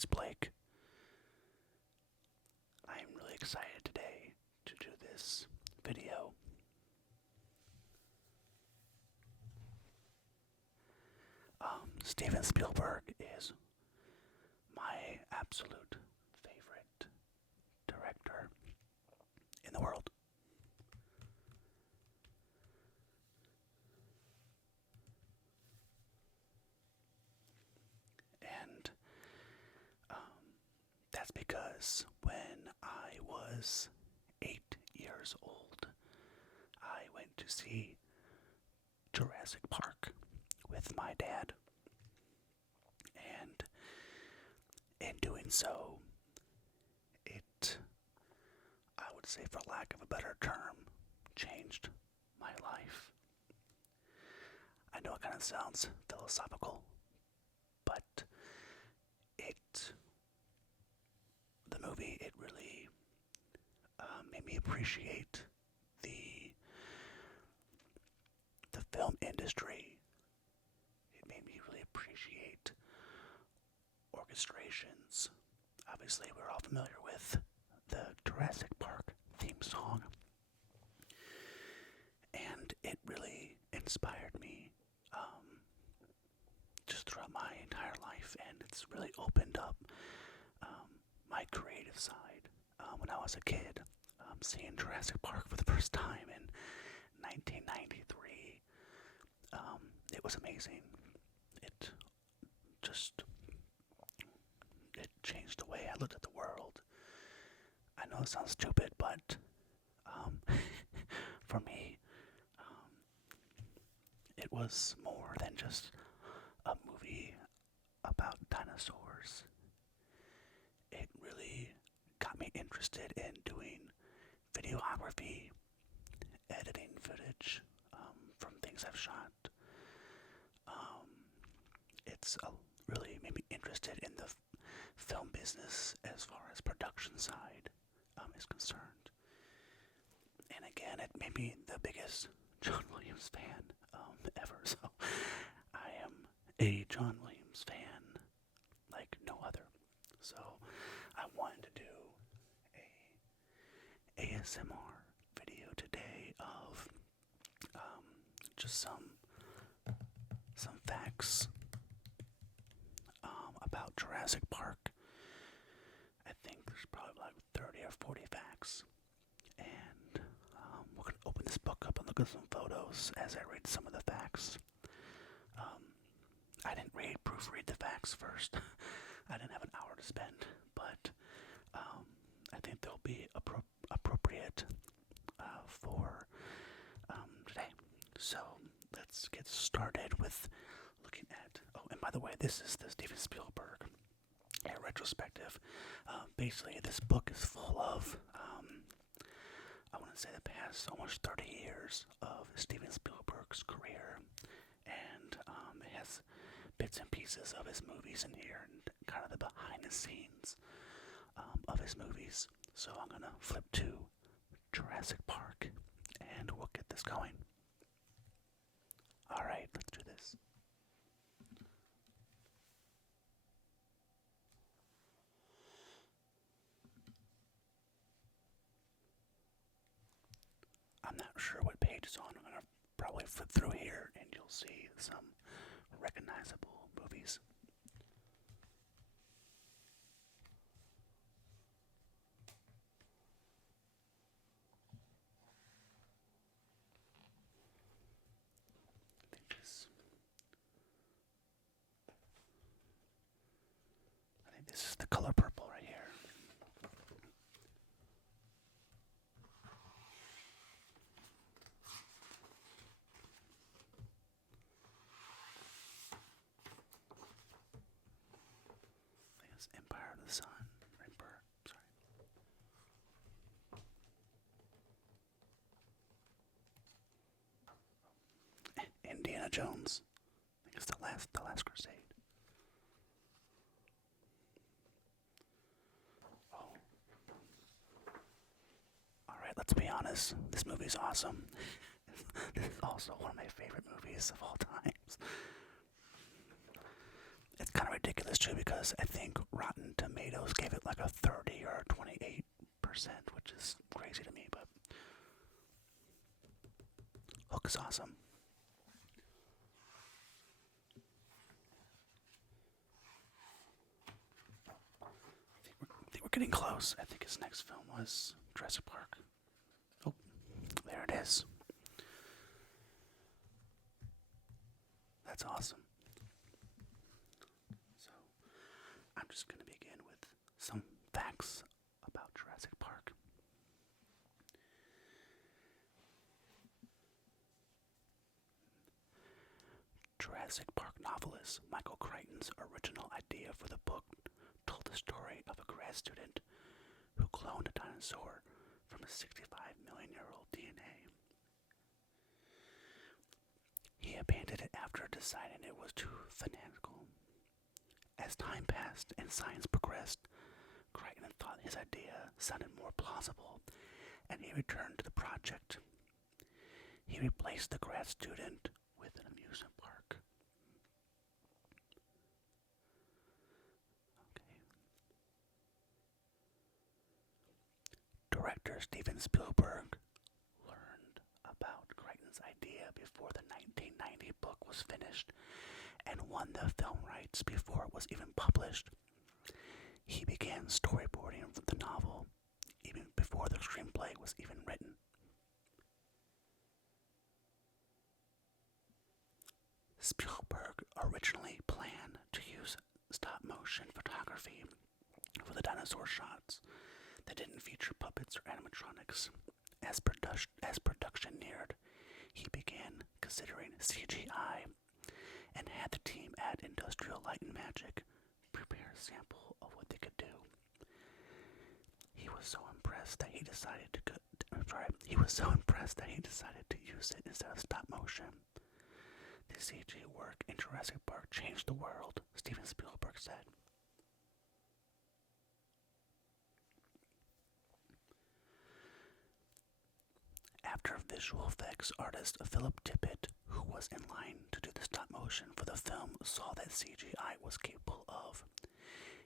it's Blake. I'm really excited today to do this video. Steven Spielberg is my absolute favorite director in the world. And that's because when I was 8 years old, I went to see Jurassic Park with my dad. And in doing so, it, I would say for lack of a better term, changed my life. I know it kind of sounds philosophical, but the movie, it really made me appreciate the film industry. It made me really appreciate orchestrations. Obviously, we're all familiar with the Jurassic Park theme song, and it really inspired me just throughout my entire life, and it's really opened up my creative side. When I was a kid, seeing Jurassic Park for the first time in 1993, it was amazing. It changed the way I looked at the world. I know it sounds stupid, but for me, it was more than just a movie about dinosaurs. It really got me interested in doing videography, editing footage from things I've shot. It's really made me interested in the film business as far as production side is concerned. And again, it made me the biggest John Williams fan ever. So I am a John Williams fan like no other. So I wanted to do a ASMR video today of just some facts about Jurassic Park. I think there's probably like 30 or 40 facts. And we're going to open this book up and look at some photos as I read some of the facts. I didn't proofread the facts first. I didn't have an hour to spend, but I think they'll be appropriate for today. So let's get started with looking at. Oh, and by the way, this is the Steven Spielberg retrospective. Basically, this book is full of, I want to say, the past almost 30 years of Steven Spielberg's career, and it has bits and pieces of his movies in here, and kind of the behind the scenes of his movies. So I'm gonna flip to Jurassic Park, and we'll get this going. All right, let's do this. I'm not sure what page it's on. I'm going to probably flip through here and you'll see some recognizable movies. I think this is The Color Purple right here. Empire of the Sun. Indiana Jones. I think it's the last Crusade. Oh. Alright, let's be honest. This movie's awesome. This is also one of my favorite movies of all times. It's kind of ridiculous too, because I think Rotten Tomatoes gave it like a 30 or 28%, which is crazy to me, but Hook is awesome. I think we're getting close. I think his next film was Jurassic Park. Oh, there it is. That's awesome. So, I'm just going to begin with some facts about Jurassic Park. Jurassic Park novelist Michael Crichton's original idea for the book told the story of a grad student who cloned a dinosaur from a 65-million-year-old DNA. He abandoned it after deciding it was too fanatical. As time passed and science progressed, Crichton thought his idea sounded more plausible, and he returned to the project. He replaced the grad student with an amusement park. Okay. Director Steven Spielberg learned about Crichton's idea before the 1990 book was finished and won the film rights before it was even published. He began storyboarding for the novel even before the screenplay was even written. Spielberg originally planned to use stop-motion photography for the dinosaur shots that didn't feature puppets or animatronics. As production neared, he began considering CGI and had the team at Industrial Light and Magic prepare a sample of what they could do. He was so impressed that he decided to use it instead of stop motion. The CG work in Jurassic Park changed the world, Steven Spielberg said. After visual effects artist Philip Tippett, who was in line to do the stop motion for the film, saw that CGI was capable of,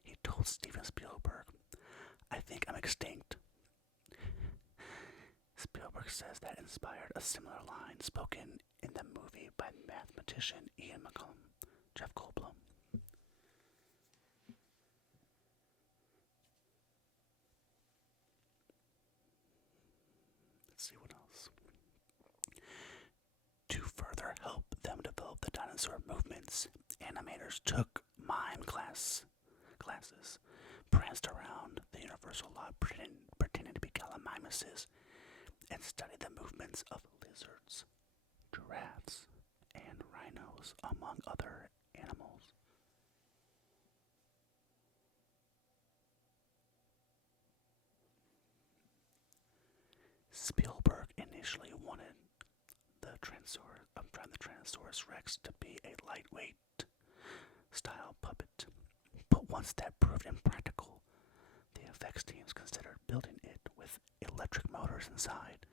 he told Steven Spielberg, "I think I'm extinct." Spielberg says that inspired a similar line spoken in the movie by mathematician Ian McCollum, Jeff Goldblum. Let's see what else. To further help them develop the dinosaur movements, animators took mime classes, pranced around the Universal lot pretending to be gallimimuses, and studied the movements of lizards, giraffes, and rhinos, among other animals. Spielberg initially wanted the Tyrannosaurus Rex to be a lightweight style puppet, but once that proved impractical, the effects teams considered building it with electric motors inside,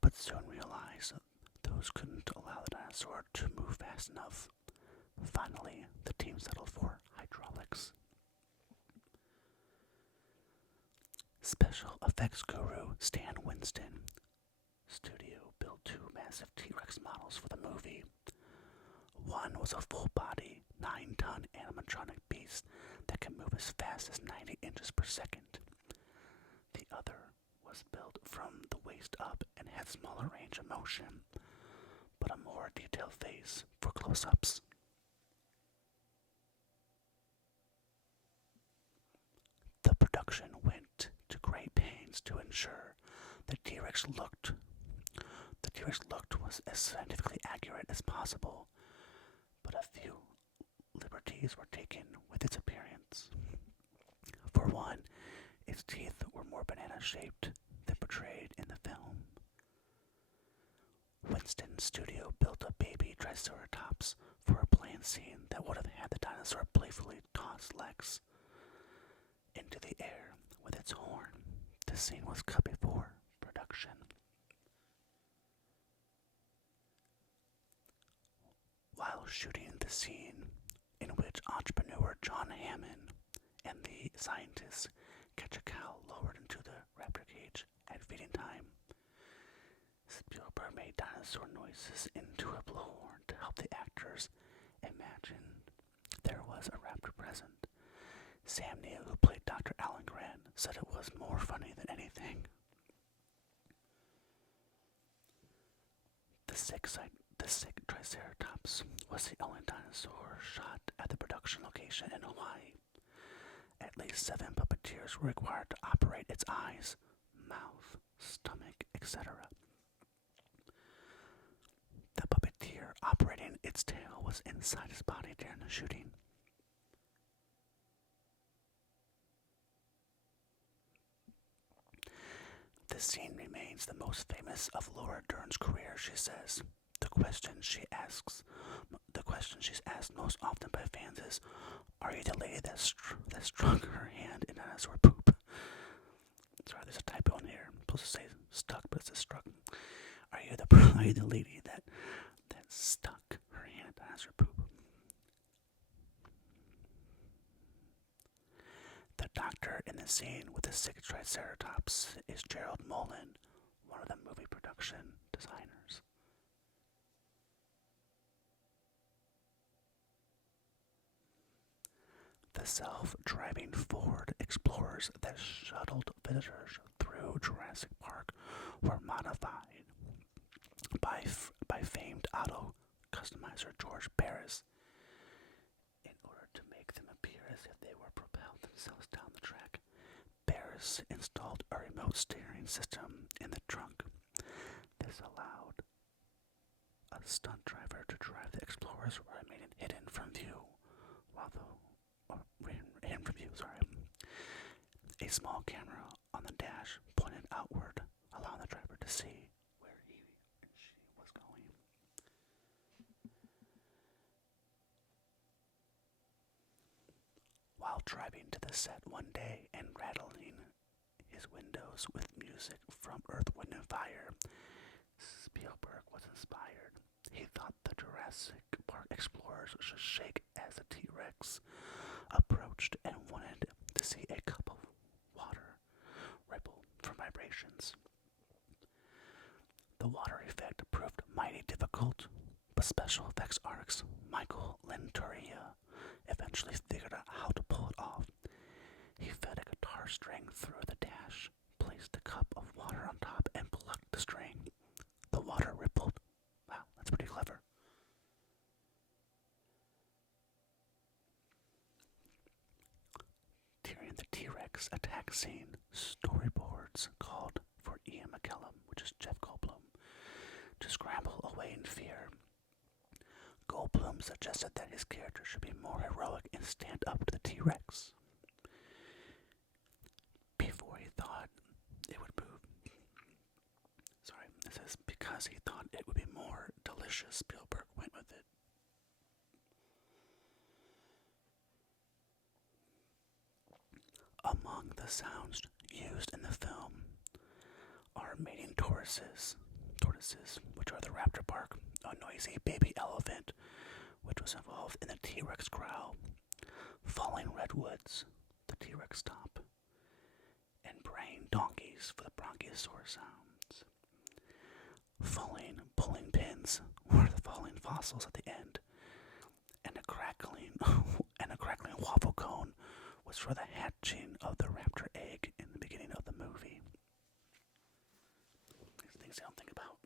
but soon realized those couldn't allow the dinosaur to move fast enough. Finally, the team settled for hydraulics. Special effects guru Stan Winston studio built two massive T-Rex models for the movie. One was a full-body, 9-ton animatronic beast that can move as fast as 90 inches per second. The other was built from the waist up and had smaller range of motion, but a more detailed face for close-ups. The production went to great pains to ensure the T-Rex looked was as scientifically accurate as possible, but a few liberties were taken with its appearance. For one, its teeth were more banana-shaped than portrayed in the film. Winston's studio built a baby Triceratops for a planned scene that would have had the dinosaur playfully toss legs into the air with its horn. The scene was cut before production. While shooting the scene in which entrepreneur John Hammond and the scientists catch a cow lowered into the raptor cage at feeding time. Spielberg made dinosaur noises into a blowhorn to help the actors imagine there was a raptor present. Sam Neill, who played Dr. Alan Grant, said it was more funny than anything. The sick Triceratops was the only dinosaur shot at the production location in Hawaii. At least 7 puppeteers were required to operate its eyes, mouth, stomach, etc. The puppeteer operating its tail was inside his body during the shooting. This scene remains the most famous of Laura Dern's career, she says. The question she's asked most often by fans is, "Are you the lady that struck her hand in dinosaur poop?" Sorry, there's a typo in here. I'm supposed to say stuck, but it says struck. Are you the lady that stuck her hand in dinosaur poop? The doctor in the scene with the sick Triceratops is Gerald Mullen, one of the movie production designers. The self-driving Ford Explorers that shuttled visitors through Jurassic Park were modified by famed auto customizer George Barris in order to make them appear as if they were propelled themselves down the track. Barris installed a remote steering system in the trunk. This allowed a stunt driver to drive the Explorers while remaining hidden from view, A small camera on the dash pointed outward, allowing the driver to see where he and she was going. While driving to the set one day and rattling his windows with music from Earth, Wind & Fire, Spielberg was inspired. He thought the Jurassic Park explorers should shake as the T-Rex approached and wanted to see a cup of water ripple from vibrations. The water effect proved mighty difficult, but special effects artist Michael Lentoria eventually figured out how to pull it off. He fed a guitar string through the dash, placed the cup of water on top, and plucked the string. The water rippled. Wow, that's pretty clever. During the T-Rex attack scene, storyboards called for Ian McKellen, which is Jeff Goldblum, to scramble away in fear. Goldblum suggested that his character should be more heroic and stand up to the T-Rex before he thought it would move. Sorry, this is because he thought it would be more delicious. Spielberg went with it. Among the sounds used in the film are mating tortoises, which are the Raptor Park, a noisy baby elephant, which was involved in the T-Rex growl, falling redwoods, the T-Rex stomp, and braying donkeys for the Bronchiosaurus sounds. Falling bowling pins were the falling fossils at the end, and a crackling waffle cone was for the hatching of the raptor egg in the beginning of the movie. These things I don't think about.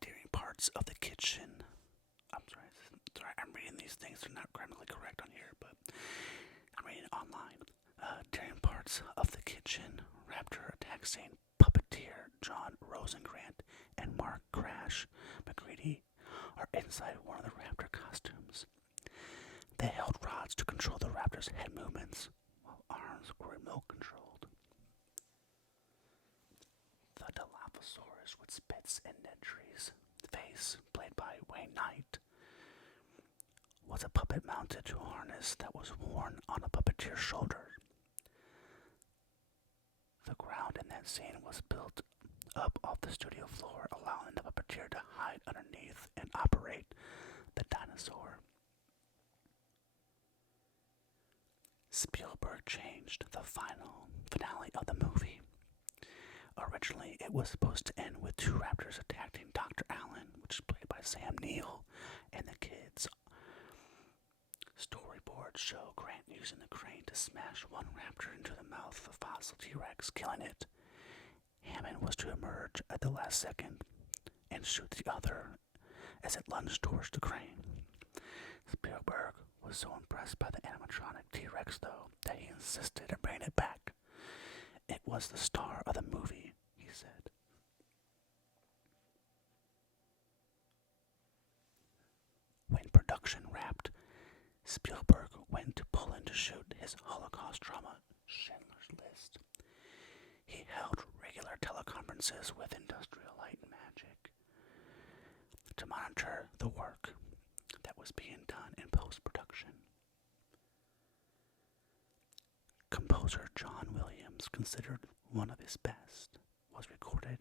During parts of the kitchen, I'm reading these things, they're not grammatically correct on here, but I'm reading it online. During parts of the kitchen raptor attack scene, puppeteer John Rosengrant and Mark Crash McCready are inside one of the raptor costumes. They held rods to control the raptor's head movements, while arms were remote controlled. The Dilophosaurus with spits and Nedry's face, played by Wayne Knight, was a puppet mounted to a harness that was worn on a puppeteer's shoulder. The scene was built up off the studio floor, allowing the puppeteer to hide underneath and operate the dinosaur. Spielberg changed the finale of the movie. Originally, it was supposed to end with two raptors attacking Dr. Allen, which is played by Sam Neill, and the kids. Storyboards show Grant using the crane to smash one raptor into the mouth of a fossil T-Rex, killing it. Hammond was to emerge at the last second and shoot the other as it lunged towards the crane. Spielberg was so impressed by the animatronic T-Rex, though, that he insisted on bringing it back. It was the star of the movie, he said. When production wrapped, Spielberg went to Poland to shoot his Holocaust drama, Schindler's List. He held regular teleconferences with Industrial Light and Magic to monitor the work that was being done in post-production. Composer John Williams, considered one of his best, was recorded.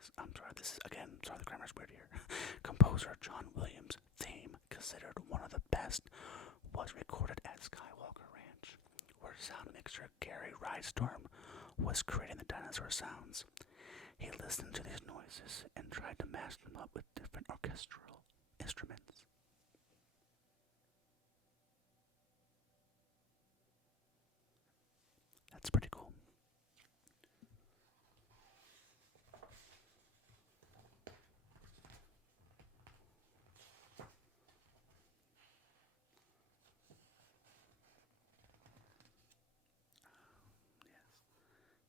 Sorry, the grammar's weird here. Composer John Williams' theme, considered one of the best, was recorded at Skywalker Ranch, where sound mixer Gary Rydstrom was creating the dinosaur sounds. He listened to these noises and tried to match them up with different orchestral instruments. That's pretty cool.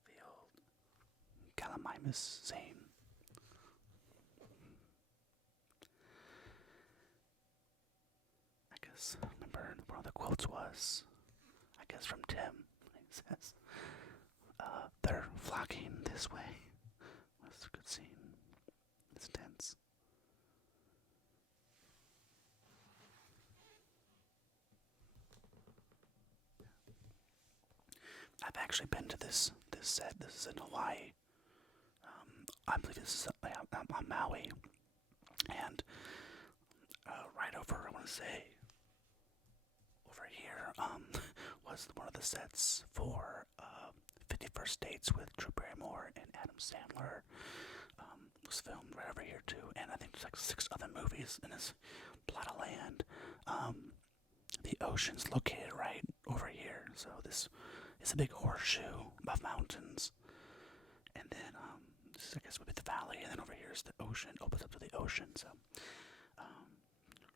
The old Gallimimus Zane. I guess, remember, one of the quotes was, I guess from Tim, he says, they're flocking this way. That's a good scene. It's tense. I've actually been to this set. This is in Hawaii. I believe this is on Maui. And right over, I want to say, over here, was one of the sets for 51st Dates with Drew Barrymore and Adam Sandler. Was filmed right over here too, and I think there's like 6 other movies in this plot of land. The ocean's located right over here, so this is a big horseshoe above mountains, and then this I guess would be the valley, and then over here is the ocean, opens up to the ocean. So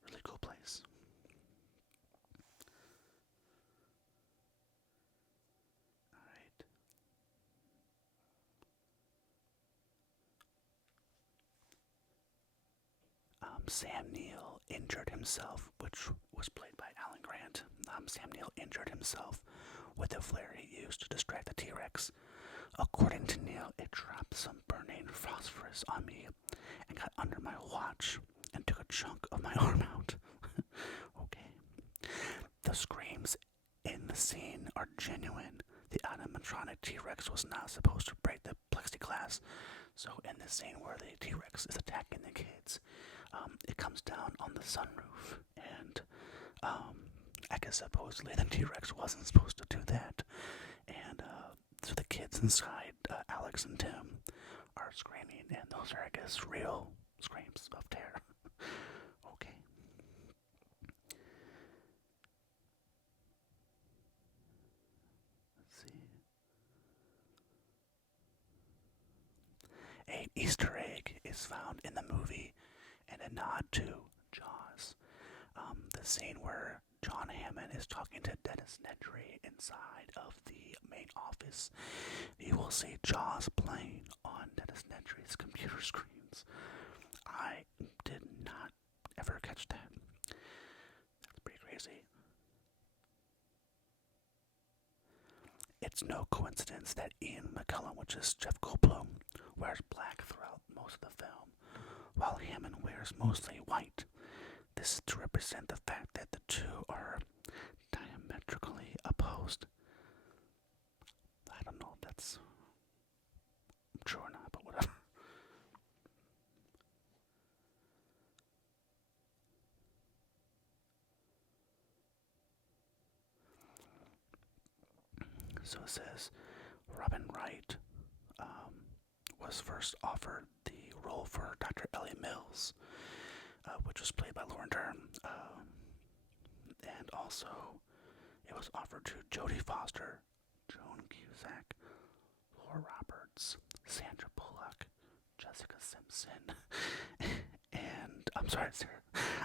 really cool place. Sam Neill injured himself, which was played by Alan Grant. Sam Neill injured himself with the flare he used to distract the T-Rex. According to Neill, it dropped some burning phosphorus on me and got under my watch and took a chunk of my arm out. Okay. The screams in the scene are genuine. The animatronic T-Rex was not supposed to break the plexiglass. So in the scene where the T-Rex is attacking the kids, it comes down on the sunroof, and I guess supposedly the T-Rex wasn't supposed to do that, and so the kids inside, Alex and Tim, are screaming, and those are, I guess, real screams of terror. Okay. Let's see. An Easter egg is found in the movie and a nod to Jaws. The scene where John Hammond is talking to Dennis Nedry inside of the main office. You will see Jaws playing on Dennis Nedry's computer screens. I did not ever catch that. That's pretty crazy. It's no coincidence that Ian McKellen, which is Jeff Goldblum, wears black throughout most of the film, while Hammond wears mostly white. This is to represent the fact that the two are diametrically opposed. I don't know if that's So it says Robin Wright was first offered the role for Dr. Ellie Mills, which was played by Lauren Dern, and also it was offered to Jodie Foster, Joan Cusack, Laura Roberts, Sandra Bullock, Jessica Simpson, and I'm sorry,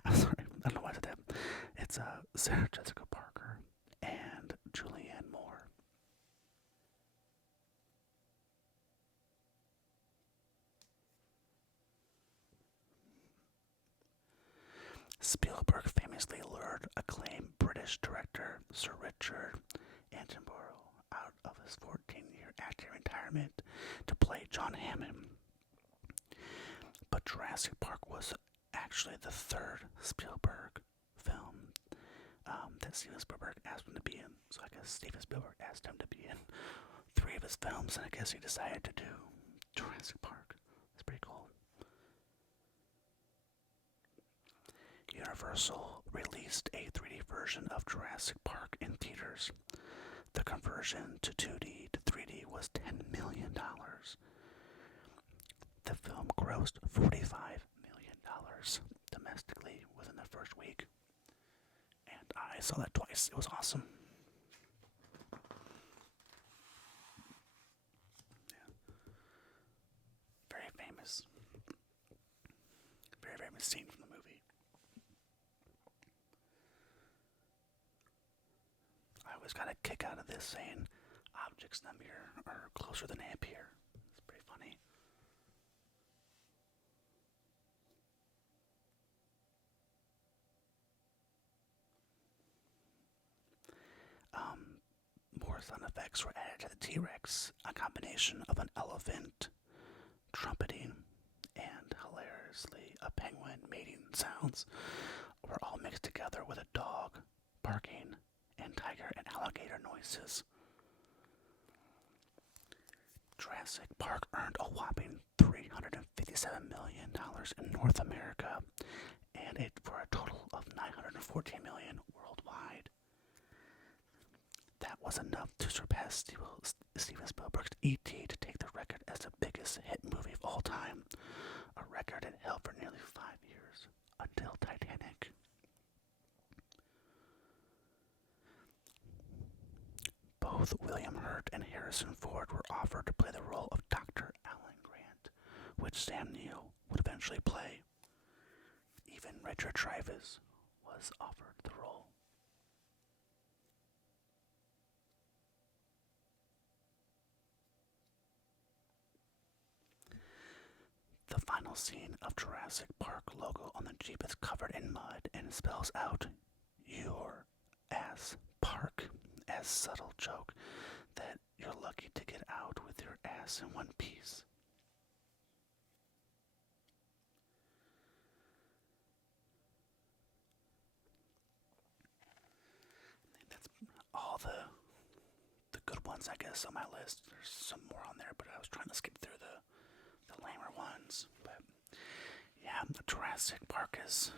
I don't know why I said that. It's Sarah Jessica Parker and Julianne Moore. Spielberg famously lured acclaimed British director Sir Richard Attenborough out of his 14-year acting retirement to play John Hammond. But Jurassic Park was actually the third Spielberg film that Steven Spielberg asked him to be in. So I guess Steven Spielberg asked him to be in 3 of his films, and I guess he decided to do Jurassic Park. It's pretty cool. Universal released a 3D version of Jurassic Park in theaters. The conversion to 2D to 3D was $10 million. The film grossed $45 million domestically within the first week. And I saw that twice. It was awesome. Yeah. Very famous. Very famous scene from the movie. I always got a kick out of this saying objects in the mirror are closer than they appear. It's pretty funny. More sound effects were added to the T-Rex, a combination of an elephant trumpeting and hilariously a penguin mating sounds were all mixed together with a dog barking and tiger and alligator noises. Jurassic Park earned a whopping $357 million in North America and for a total of $914 million worldwide. That was enough to surpass Steven Spielberg's E.T. to take the record as the biggest hit movie of all time, a record it held for nearly 5 years, until Titanic. Both William Hurt and Harrison Ford were offered to play the role of Dr. Alan Grant, which Sam Neill would eventually play. Even Richard Dreyfuss was offered the role. The final scene of Jurassic Park logo on the Jeep is covered in mud and spells out "Your ass park" as subtle joke that you're lucky to get out with your ass in one piece. That's all the good ones, I guess, on my list. There's some more on there, but I was trying to skip through the lamer ones. But yeah, Jurassic Park is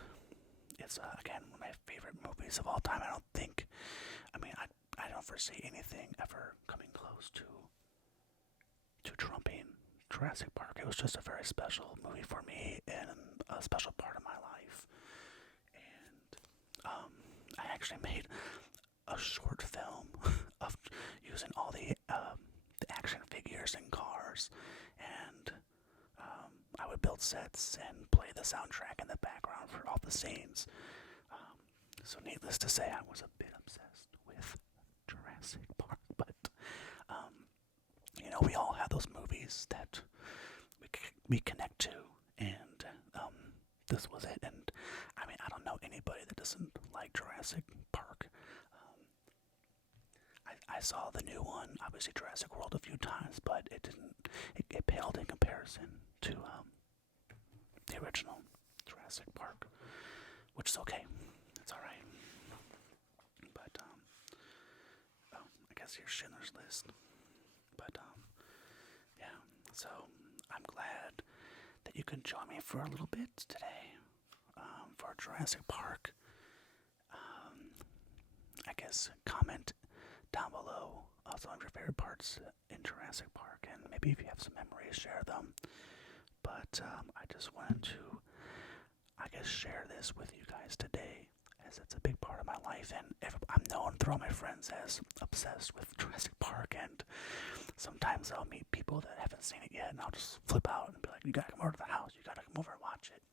again one of my favorite movies of all time. I don't foresee anything ever coming close to trumping Jurassic Park. It was just a very special movie for me and a special part of my life. And I actually made a short film of using all the action figures and cars, and I would build sets and play the soundtrack in the background for all the scenes. So needless to say, I was a bit obsessed with Jurassic Park, but we all have those movies that we connect to, and this was it. And I don't know anybody that doesn't like Jurassic Park. I saw the new one, obviously Jurassic World, a few times, but it paled in comparison to the original Jurassic Park, which is okay. It's alright. But, I guess here's Schindler's List. But, yeah, so I'm glad that you could join me for a little bit today, for Jurassic Park. I guess comment down below some of your parts in Jurassic Park, and maybe if you have some memories, share them. But I just wanted to, I guess, share this with you guys today, as it's a big part of my life, and I'm known through all my friends as obsessed with Jurassic Park, and sometimes I'll meet people that haven't seen it yet, and I'll just flip out and be like, "You gotta come over to the house. You gotta come over and watch it."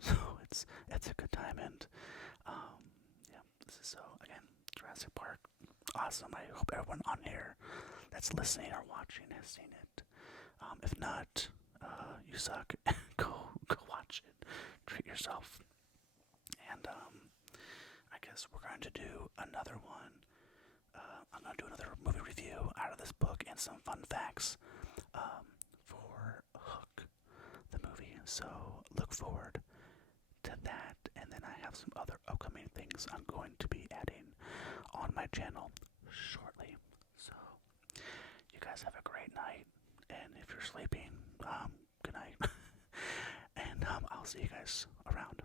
So it's a good time, and yeah. So again, Jurassic Park, awesome. I hope everyone on here that's listening or watching has seen it. If not, you suck. Go watch it. Treat yourself. And I guess we're going to do another one. I'm going to do another movie review out of this book and some fun facts for Hook, the movie. So look forward to that. And then I have some other upcoming things I'm going to be adding on my channel shortly. So you guys have a great night. And if you're sleeping, good night. And I'll see you guys around.